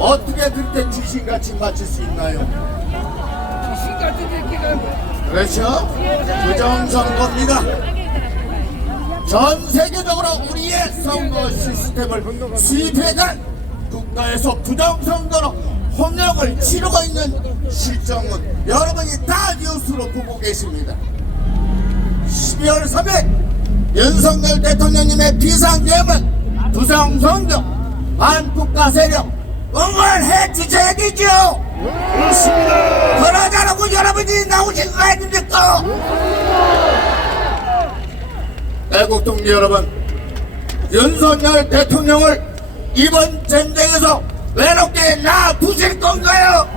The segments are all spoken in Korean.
어떻게 그렇게 귀신같이 맞출 수 있나요? 그렇죠? 부정선거입니다. 전 세계적으로 우리의 선거 시스템을 수입해간 국가에서 부정선거로 혼역을 치르고 있는 실정은 여러분이 다 뉴스로 보고 계십니다. 12월 3일 윤석열 대통령님의 비상계엄은 부정선거 반국가 세력 응원해 주셔야 되죠. 그렇습니다. 그러자라고 여러분이 나오신 거 아닙니까? 애국 동지 여러분, 윤석열 대통령을 이번 전쟁에서 외롭게 놔두실 건가요?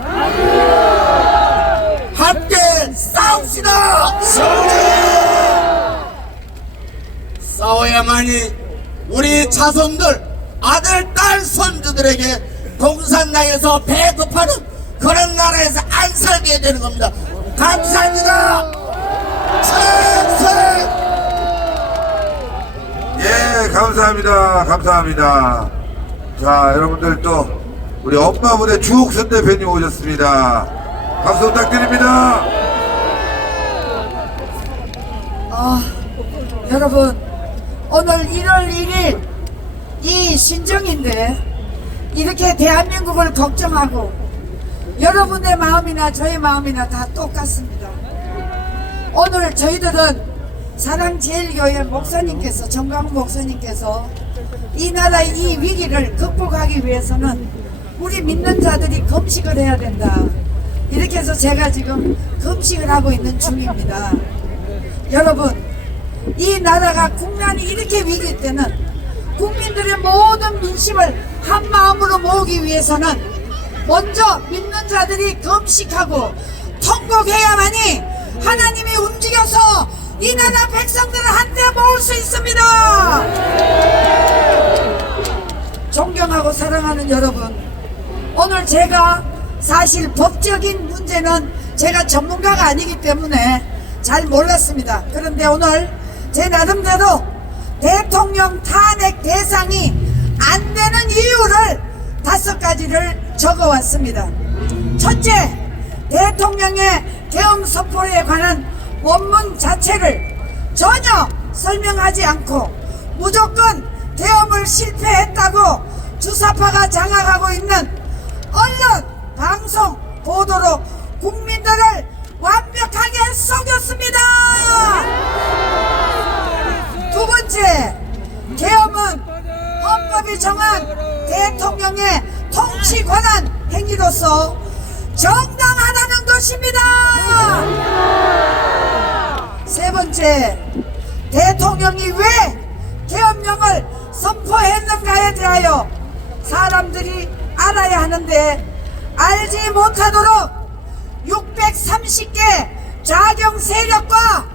함께 싸웁시다. 싸워야만이 우리 자손들, 아들, 딸, 손주들에게 공산당에서 배급하는 그런 나라에서 안 살게 되는 겁니다. 감사합니다. 찬성. 예, 감사합니다. 감사합니다. 자, 여러분들 또 우리 엄마분의 주옥순 대표님 오셨습니다. 박수 부탁드립니다. 여러분, 오늘 1월 1일 이 신정인데 이렇게 대한민국을 걱정하고 여러분의 마음이나 저의 마음이나 다 똑같습니다. 오늘 저희들은 사랑제일교회 목사님께서, 정광훈 목사님께서 이 나라의 이 위기를 극복하기 위해서는 우리 믿는 자들이 금식을 해야 된다, 이렇게 해서 제가 지금 금식을 하고 있는 중입니다. 여러분, 이 나라가 국난이 이렇게 위기 때는 국민들의 모든 민심을 한 마음으로 모으기 위해서는 먼저 믿는 자들이 금식하고 통곡해야만이 하나님이 움직여서 이 나라 백성들을 한데 모을 수 있습니다. 존경하고 사랑하는 여러분, 오늘 제가 사실 법적인 문제는 제가 전문가가 아니기 때문에 잘 몰랐습니다. 그런데 오늘 제 나름대로 대통령 탄핵 대상이 안 되는 이유를 5가지를 적어왔습니다. 첫째, 대통령의 계엄 선포에 관한 원문 자체를 전혀 설명하지 않고 무조건 계엄을 실패했다고 주사파가 장악하고 있는 언론, 방송, 보도로 국민들을 완벽하게 속였습니다. 두 번째, 계엄은 헌법이 정한 대통령의 통치 권한 행위로서 정당하다는 것입니다. 세 번째, 대통령이 왜 계엄령을 선포했는가에 대하여 사람들이 알아야 하는데 알지 못하도록 630개 자경 세력과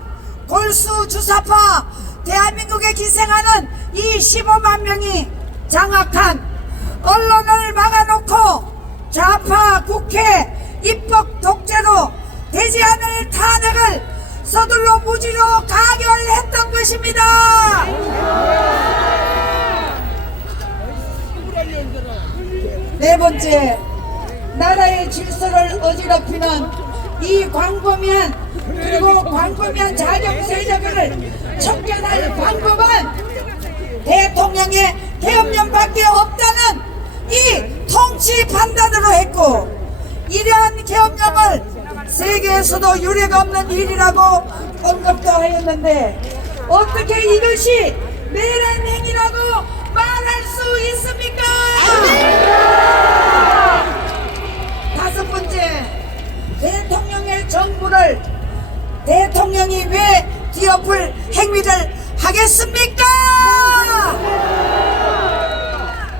골수 주사파 대한민국에 기생하는 이 15만 명이 장악한 언론을 막아놓고 좌파 국회 입법 독재로 되지 않을 탄핵을 서둘러 무지로 가결했던 것입니다. 네 번째, 나라의 질서를 어지럽히는 이 광범위한, 그리고 광범위한 자경 세력을 척결할 방법은 대통령의 계엄령밖에 없다는 이 통치 판단으로 했고, 이러한 계엄령을 세계에서도 유례가 없는 일이라고 언급도 하였는데 어떻게 이것이 내란 행위라고 말할 수 있습니까? 다섯 번째, 대통령의 정부를 대통령이 왜 뒤엎을 행위를 하겠습니까?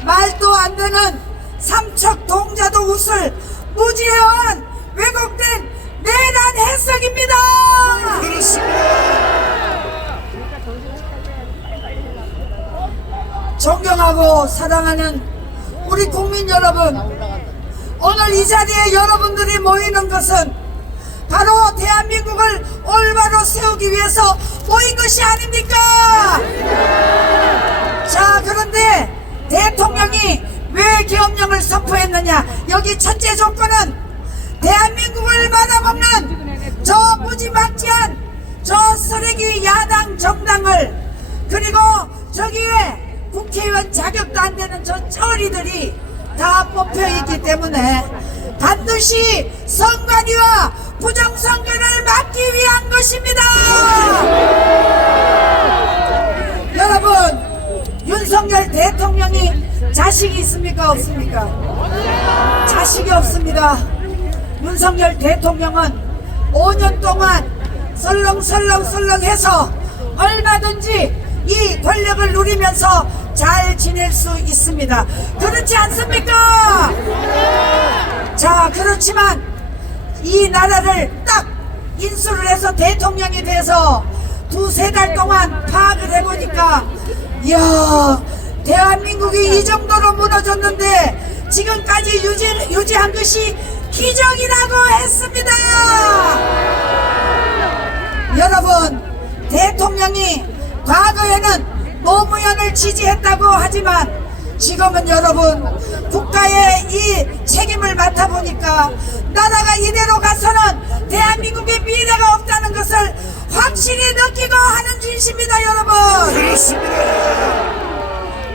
말도 안 되는 삼척 동자도 웃을 무지해한 왜곡된 내란 해석입니다. 존경하고 사랑하는 우리 국민 여러분, 오늘 이 자리에 여러분들이 모이는 것은 바로 대한민국을 올바로 세우기 위해서 모인 것이 아닙니까? 자, 그런데 대통령이 왜 계엄령을 선포했느냐? 여기 첫째 조건은 대한민국을 말아먹는 저 무지막지한 저 쓰레기 야당 정당을, 그리고 저기에 국회의원 자격도 안 되는 저 처리들이 다 뽑혀있기 때문에 반드시 선관위와 부정선거를 막기 위한 것입니다. 여러분, 윤석열 대통령이 자식이 있습니까? 없습니까? 자식이 없습니다. 윤석열 대통령은 5년 동안 설렁설렁해서 얼마든지 이 권력을 누리면서 잘 지낼 수 있습니다. 그렇지 않습니까? 자, 그렇지만 이 나라를 딱 인수를 해서 대통령이 돼서 두세 달 동안 파악을 해보니까, 이야, 대한민국이 이 정도로 무너졌는데 지금까지 유지한 것이 기적이라고 했습니다. 여러분, 대통령이 과거에는 노무현을 지지했다고 하지만 지금은 여러분, 국가의 이 책임을 맡아보니까 나라가 이대로 가서는 대한민국의 미래가 없다는 것을 확실히 느끼고 하는 짓입니다. 여러분,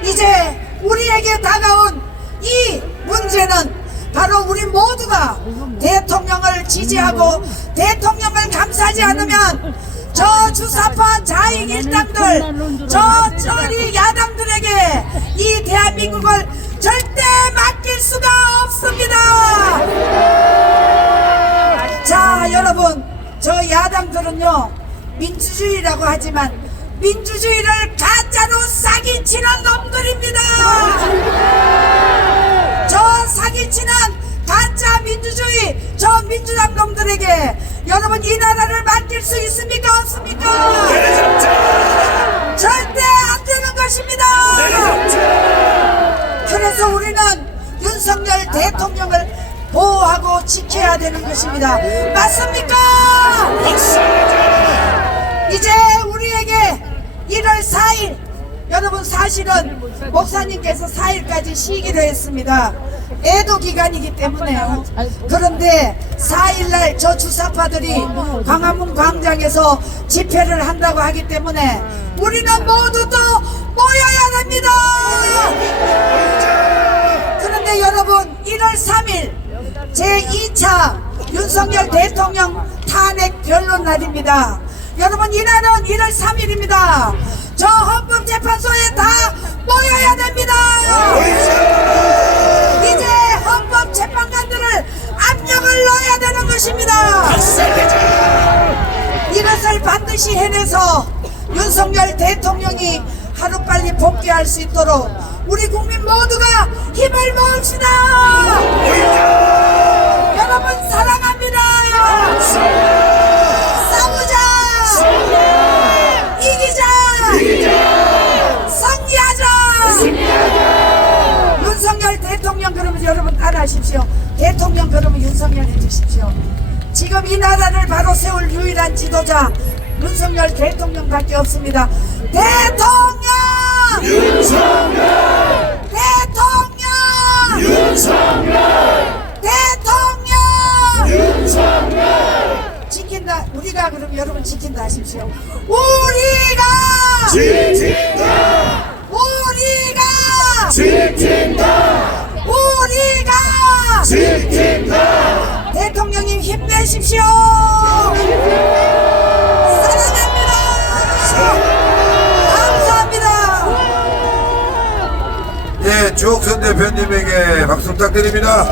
이제 우리에게 다가온 이 문제는 바로 우리 모두가 대통령을 지지하고 대통령을 감싸지 않으면 저 주사파 좌익 일당들, 저 처리 야당들에게 이 대한민국을 절대 맡길 수가 없습니다. 자, 여러분, 저 야당들은요, 민주주의라고 하지만 민주주의를 가짜로 사기치는 놈들입니다. 저 사기치는 가짜 민주주의, 저 민주당 놈들에게 여러분 이 나라를 맡길 수 있습니까? 없습니까? 절대 안 되는 것입니다. 그래서 우리는 윤석열 대통령을 보호하고 지켜야 되는 것입니다. 맞습니까? 이제 우리에게 1월 4일, 여러분 사실은 목사님께서 4일까지 쉬기로 했습니다. 애도 기간이기 때문에요. 그런데 4일날 저 주사파들이 광화문 광장에서 집회를 한다고 하기 때문에 우리는 모두 또 모여야 됩니다. 그런데 여러분, 1월 3일 제2차 윤석열 대통령 탄핵 변론 날입니다. 여러분, 이날은 1월 3일입니다. 저 헌법재판소에 다 모여야 됩니다. 이제 헌법재판관들을 압력을 넣어야 되는 것입니다. 이것을 반드시 해내서 윤석열 대통령이 하루빨리 복귀할 수 있도록 우리 국민 모두가 힘을 모읍시다. 여러분, 사랑합니다. 싸우자. 이기자. 승리하자. 윤석열 대통령, 그러면 여러분 따라하십시오. 대통령 그러면 윤석열 해주십시오. 지금 이 나라를 바로 세울 유일한 지도자 윤석열 대통령밖에 없습니다. 대통령! 윤석열! 대통령! 윤석열! 대통령! 윤석열! 지킨다. 우리가 그럼 여러분 지킨다 하십시오. 우리가 지킨다! 우리가 지킨다! 우리가 지킨다! 대통령님 힘내십시오. 사랑합니다. 감사합니다. 예, 주옥선 대표님에게 박수 부탁드립니다.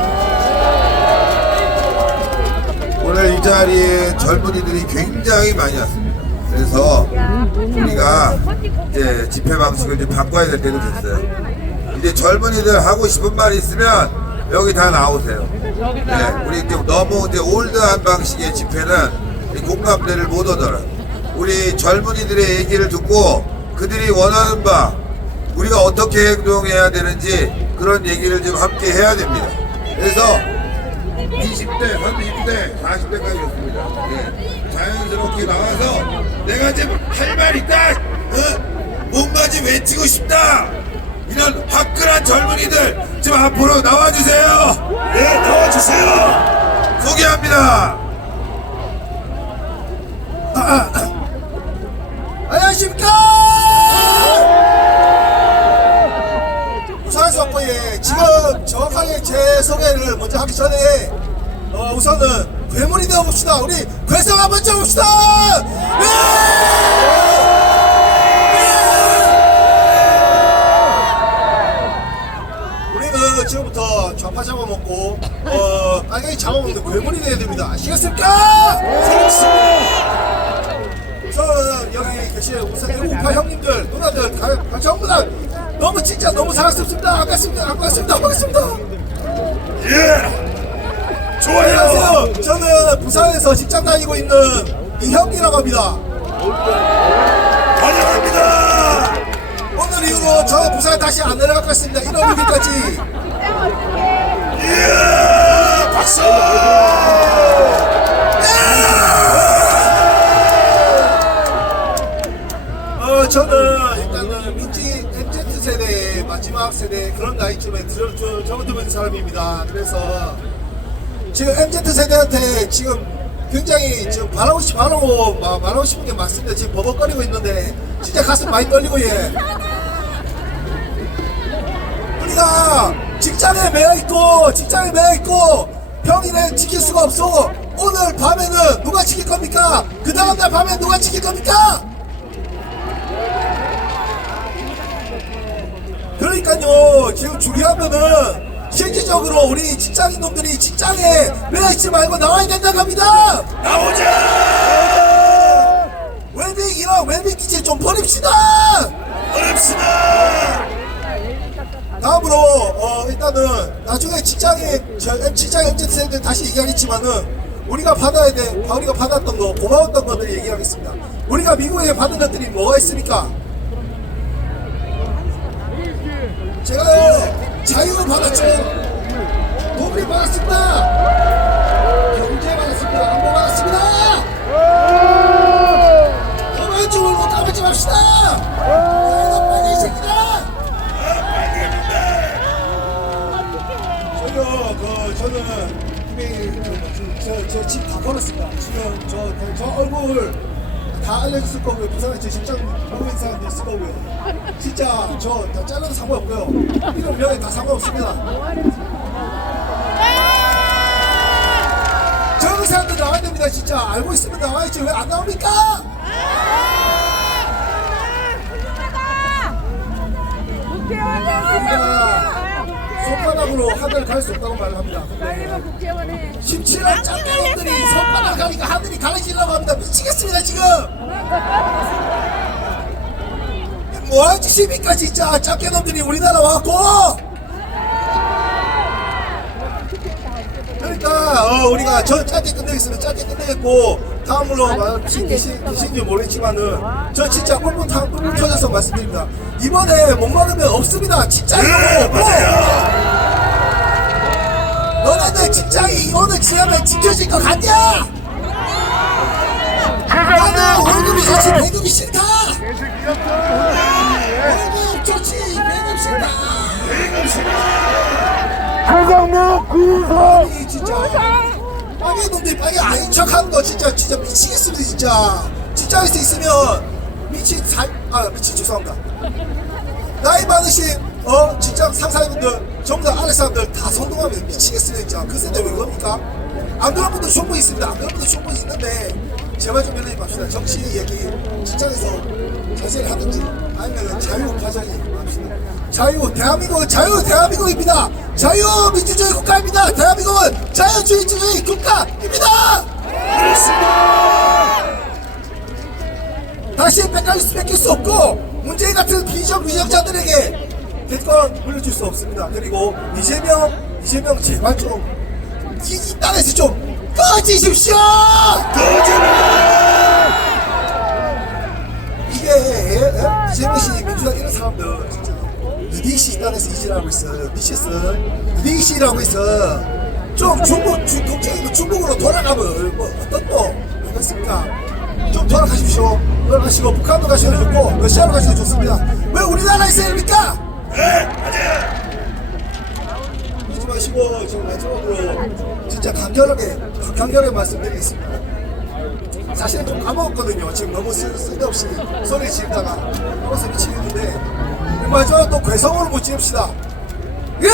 오늘 이 자리에 젊은이들이 굉장히 많이 왔습니다. 그래서 우리가 이제 집회 방식을 좀 바꿔야 될 때도 됐어요. 이제 젊은이들 하고 싶은 말 있으면 여기 다 나오세요. 네, 우리 이제 너무 이제 올드한 방식의 집회는 이 공감대를 못 얻어요. 우리 젊은이들의 얘기를 듣고 그들이 원하는 바, 우리가 어떻게 행동해야 되는지 그런 얘기를 좀 함께 해야 됩니다. 그래서 20대, 30대, 40대까지 있습니다. 예, 자연스럽게 나와서 내가 지금 할 말 있다, 뭔가 좀 외치고 싶다, 이런 화끈한 젊은이들 좀 앞으로 나와주세요. 네, 나와주세요. 소개합니다. 안녕하십니까. 부산에서 왔고, 예, 지금 정확하게 제 소개를 먼저 하기 전에 우선은 괴물이 되어봅시다. 우리 괴성 한번 쳐봅시다. 우리는 지금부터 좌파 잡아먹고 빨갱이 잡아먹는 괴물이 돼야 됩니다. 아시겠습니까? 저는 여기 계신 우선 우파 형님들, 누나들, 전부 다 너무 진짜 너무 사랑스럽습니다. 반갑습니다. 예. 좋아요. 안녕하세요. 저는 부산에서 직장 다니고 있는 이형이라고 합니다. 환영합니다. 오늘 이후로 저는 부산에 다시 안 내려갈 것같습니다. 1월 6일까지. 예. 박수. 저는 일단은 민지 MZ 세대의 마지막 세대 그런 나이쯤에 접어들고 있는 사람입니다. 그래서 지금 MZ 세대한테 지금 굉장히 지금 말하고 싶은 게 많습니다. 지금 버벅거리고 있는데 진짜 가슴 많이 떨리고 예. 우리가 직장에 매여 있고 평일에 지킬 수가 없어. 오늘 밤에는 누가 지킬 겁니까? 그 다음날 밤에 누가 지킬 겁니까? 그러니까요, 지금 중요한 거는 실질적으로 우리 직장인 놈들이 직장에 매여있지 말고 나와야 된다고 합니다. 나오자. 웰빙이랑 웰빙 기질 좀 버립시다. 어렵습니다. 다음으로 일단은 나중에 직장에 MZ세대 다시 얘기하겠지만은 우리가 받았던 거 고마웠던 것들 얘기하겠습니다. 우리가 미국에 받은 것들이 뭐가 있습니까? 제가요 자유를 받았죠. 독립 받았습니다. 경제 받았습니다. 안보 받았습니다. 가만히 좀 울고 까불지 맙시다. 야, 빨리 이 새끼들. 저는 제 집 다 걸었습니다. 지금 저 얼굴 다 알려줬을 거고요. 부산에 제 직장 보고 있는 사람들 있을 거고요. 진짜 저 다 잘라도 상관없고요. 이런 명예 다 상관없습니다. 저런 사람들 나와야 됩니다. 진짜 알고 있으면 나와야지. 왜 안 나옵니까? 우리가 손바닥으로 하늘을 갈 수 없다고 말을 합니다. 17년 짱가놈들이 손바닥 가니까 하늘이 가려지려고 합니다. 미치겠습니다 지금. 뭐하는 짓입니까 진짜. 짱깨놈들이 우리나라 와갖고. 그러니까 우리가 저 짧게 끝내겠습니다. 짧게 끝내겠고 다음으로 계신지 모르겠지만은 저 진짜 뿔뿔 터져서 말씀드립니다. 이번에 못 먹으면 없습니다. 진짜요. 너네들 직장이 오늘 지나면 지켜질 것 같냐? 나는 월급이 좋지 배급이 싫다. 월급 좋지 배급 싫다. 최강력 구성. 아니 진짜 빨개 놈들이 빨개 아닌 척하는 거 진짜 미치겠습니다. 진짜 직장에서 있으면 미친 죄송합니다. 나이 많으신 직장 상사분들 전부 다 아래 사람들 다 선동하면 미치겠습니다. 진짜 그 세대 왜 그럽니까? 안 그런 분들 충분히 있습니다. 안 그런 분들 충분히 있는데 제발 좀 연락해 봅시다. 정치 얘기 직장에서 자세를 하든지 아니면 자유 과정이 합시다. 대한민국은 대한민국입니다. 자유민주주의 국가입니다. 대한민국은 자유주의 국가입니다. 그렇습니다. 다시 뺏길 수 없고 문재인 같은 비정자들에게 대권 물려줄 수 없습니다. 그리고 이재명 제발 좀 이 땅에서 좀 꺼지십시오. 이게 이재명 씨 민주당 이런 사람들 진짜 느디시 땅에서 이질하고 있어. 느디시라고 있어. 좀 중국으로 돌아가면 뭐 어떤 거 알겠습니까? 좀 돌아가십시오. 돌아가시고 북한도 가셔도 좋고 러시아로 가셔도 좋습니다. 왜 우리나라에 있어야 됩니까? 네, 가자. 잊지 마시고 지금 마지막으로 진짜 간결하게 말씀드리겠습니다. 사실은 좀 까먹었거든요. 지금 너무 쓸데없이 소리 지르다가 버스 미치겠는데 마지막으로 또 괴성으로 못 지읍시다. 예!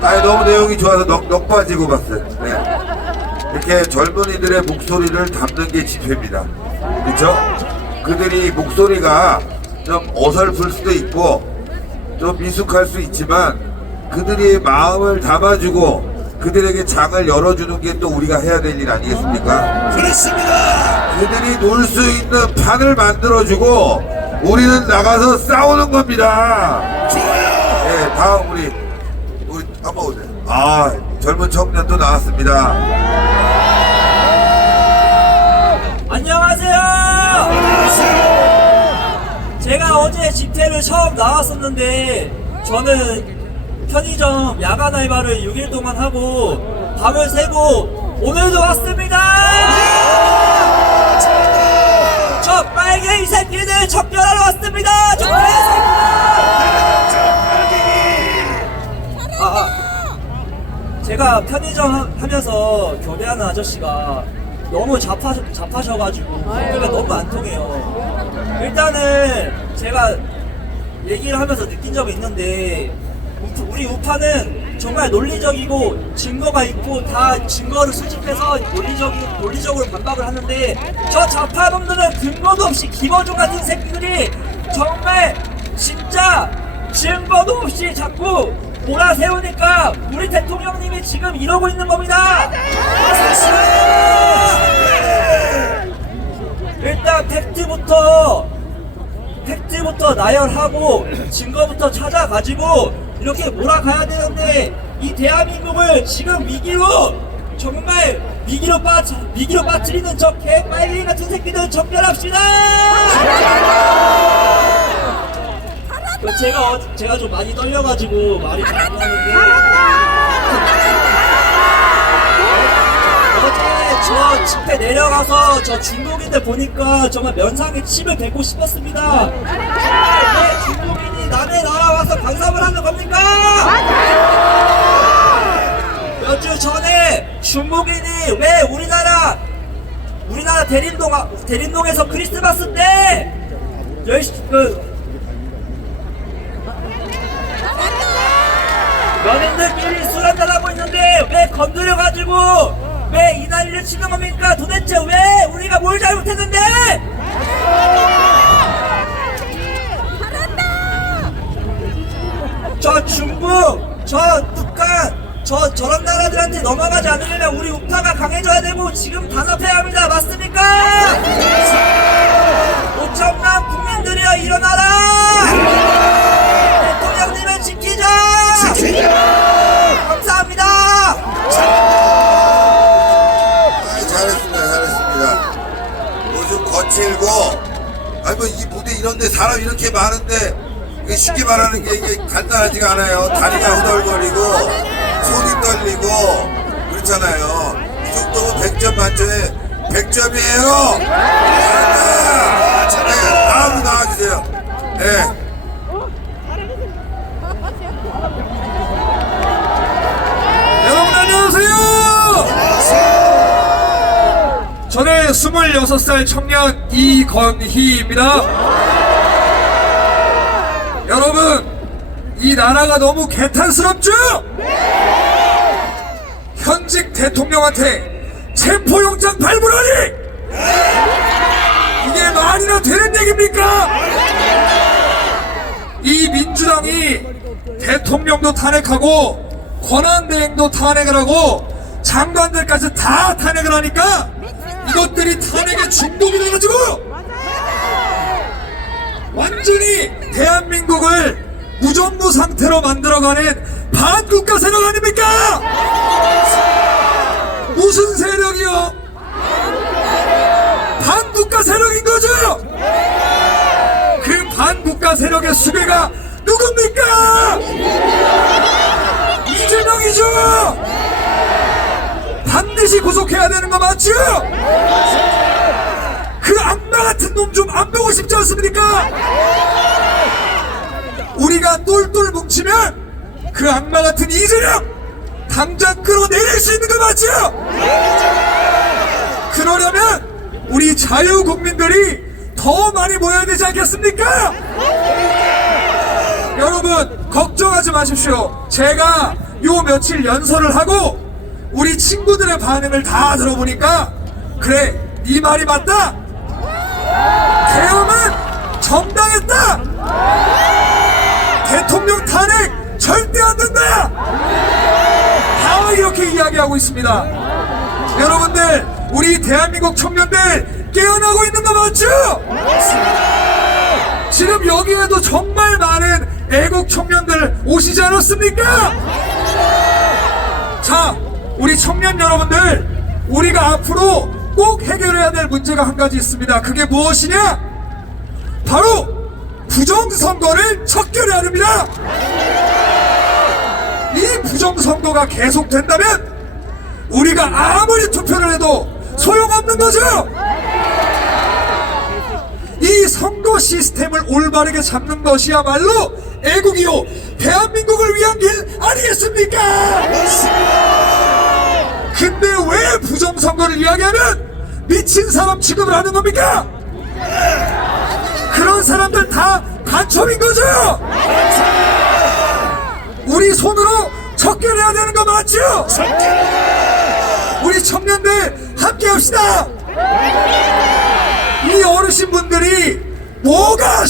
아니 너무 내용이 좋아서 넋 빠지고 봤어요. 네. 이렇게 젊은이들의 목소리를 담는 게 집회입니다. 그렇죠? 그들이 목소리가 좀 어설플 수도 있고 좀 미숙할 수 있지만 그들이 마음을 담아주고 그들에게 장을 열어주는 게 또 우리가 해야 될 일 아니겠습니까? 그렇습니다. 그들이 놀 수 있는 판을 만들어주고 우리는 나가서 싸우는 겁니다. 좋아요. 네, 다음 우리 한번 오세요. 아, 젊은 청년도 나왔습니다. 안녕하세요. 제가 어제 집회를 처음 나왔었는데 저는 편의점 야간 알바를 6일 동안 하고 밤을 새고 오늘도 왔습니다. 저 빨갱이 새끼들 척결하러 왔습니다. 저 제가 편의점 하면서 교대하는 아저씨가 너무 잡하셔가지고 우리가 너무 안 통해요. 일단은 제가 얘기를 하면서 느낀 적이 있는데 우리 우파는 정말 논리적이고 증거가 있고 다 증거를 수집해서 논리적으로 반박을 하는데 저 좌파놈들은 근거도 없이 김어준 같은 새끼들이 정말 진짜 증거도 없이 자꾸 몰아세우니까 우리 대통령님이 지금 이러고 있는 겁니다. 일단 팩트부터 나열하고 증거부터 찾아가지고 이렇게 몰아가야 되는데 이 대한민국을 지금 정말 위기로 빠뜨리는 저 개빨갱이 같은 새끼들 정렬합시다. 제가 좀 많이 떨려가지고 말이 잘 안 나는데 어제 저 집회 내려가서 저 중국인들 보니까 정말 면상에 침을 뱉고 싶었습니다. 정말 왜 중국인이 남의 나라 와서 간섭을 하는 겁니까? 몇 주 전에 중국인이 왜 우리나라 대림동에서 크리스마스 때 연인들끼리 술 한잔하고 있는데 왜 건드려가지고 왜 이 난리를 치는 겁니까? 도대체 왜 우리가 뭘 잘못했는데? 저 중국, 저 북한, 저런 나라들한테 넘어가지 않으려면 우리 우파가 강해져야 되고 지금 단합해야 합니다. 맞습니까? 5천만 국민들이여 일어나라! 대통령님을 지키자! 감사합니다. 잘했습니다. 요즘 거칠고, 아니 뭐 이 무대 이런데 사람 이렇게 많은데 이게 쉽게 말하는 게 이게 간단하지가 않아요. 다리가 후덜거리고 손이 떨리고 그렇잖아요. 이 정도면 100점 만점에 100점이에요. 잘한다. 네, 다음으로 나와주세요. 네. 여러분 안녕하세요. 저는 26살 청년 이건희입니다. 여러분 이 나라가 너무 개탄스럽죠? 현직 대통령한테 체포영장 발부하니 이게 말이나 되는 얘기입니까? 이 민주당이 대통령도 탄핵하고 권한대행도 탄핵을 하고 장관들까지 다 탄핵을 하니까 이것들이 탄핵에 중독이 돼가지고 완전히 대한민국을 무정부 상태로 만들어가는 반국가 세력 아닙니까? 무슨 세력이요? 반국가 세력인 거죠? 그 반국가 세력의 수괴가 누굽니까? 이재명이죠? 반드시 구속해야 되는 거 맞죠? 그 악마 같은 놈 좀 안 보고 싶지 않습니까? 우리가 똘똘 뭉치면 그 악마 같은 이재명 당장 끌어내릴 수 있는 거 맞죠? 그러려면 우리 자유국민들이 더 많이 모여야 되지 않겠습니까? 여러분 걱정하지 마십시오. 제가 요 며칠 연설을 하고 우리 친구들의 반응을 다 들어보니까 그래 네 말이 맞다. 계엄은 정당했다. 대통령 탄핵 절대 안 된다. 다 이렇게 이야기하고 있습니다. 여러분들 우리 대한민국 청년들 깨어나고 있는 거 맞죠? 지금 여기에도 정말 많은 애국 청년들 오시지 않았습니까? 자, 우리 청년 여러분들, 우리가 앞으로 꼭 해결해야 될 문제가 한 가지 있습니다. 그게 무엇이냐? 바로 부정선거를 척결해야 합니다. 이 부정선거가 계속된다면 우리가 아무리 투표를 해도 소용없는 거죠. 이 선거 시스템을 올바르게 잡는 것이야말로 애국이요 대한민국을 위한 길 아니겠습니까? 근데 왜 부정선거를 이야기하면 미친 사람 취급을 하는 겁니까? 그런 사람들 다 간첩인 거죠? 우리 손으로 척결해야 되는 거 맞죠? 우리 청년들 함께 합시다. 이 어르신분들이 뭐가 아쉬워?